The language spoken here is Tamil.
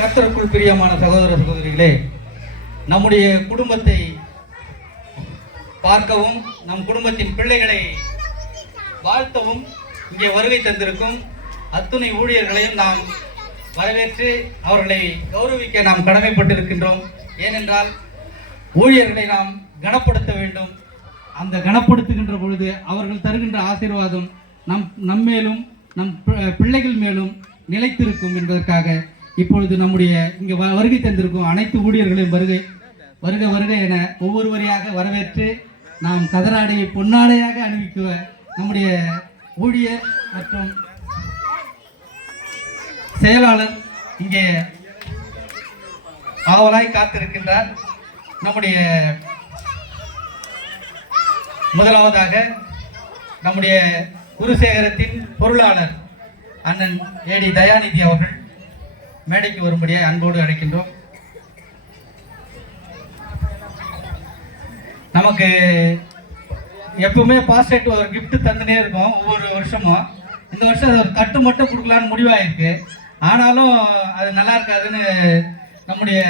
கர்த்தருக்குள் பிரியமான சகோதர சகோதரிகளே, நம்முடைய குடும்பத்தை பார்க்கவும் நம் குடும்பத்தின் பிள்ளைகளை வாழ்த்தவும் இங்கே வருகை தந்திருக்கும் அத்துணை ஊழியர்களையும் நாம் வரவேற்று அவர்களை கௌரவிக்க நாம் கடமைப்பட்டிருக்கின்றோம். ஏனென்றால் ஊழியர்களை நாம் கனப்படுத்த வேண்டும். அந்த கனப்படுத்துகின்ற பொழுது அவர்கள் தருகின்ற ஆசீர்வாதம் நம்மேலும் நம் பிள்ளைகள் மேலும் நிலைத்திருக்கும் என்பதற்காக இப்பொழுது நம்முடைய இங்கே வருகை தந்திருக்கும் அனைத்து ஊழியர்களையும் வருக வருக என ஒவ்வொருவரையாக வரவேற்று நாம் கதராடையை பொன்னாடையாக அணிவிக்க நம்முடைய ஊழியர் மற்றும் செயலாளர் இங்கே ஆவலாய் காத்திருக்கின்றார். நம்முடைய முதலாவதாக நம்முடைய குருசேகரத்தின் பொருளாளர் அண்ணன் ஏடி தயாநிதி அவர்கள் மேடைக்கு வரும்படியாக அன்போடு அழைக்கின்றோம். நமக்கு எப்பவுமே பாஸ்டேட் ஒரு கிஃப்ட் தந்துனே இருக்கும் ஒவ்வொரு வருஷமும். இந்த வருஷம் ஒரு கட்டு மட்டும் கொடுக்கலான்னு முடிவாயிருக்கு. ஆனாலும் அது நல்லா இருக்காதுன்னு நம்முடைய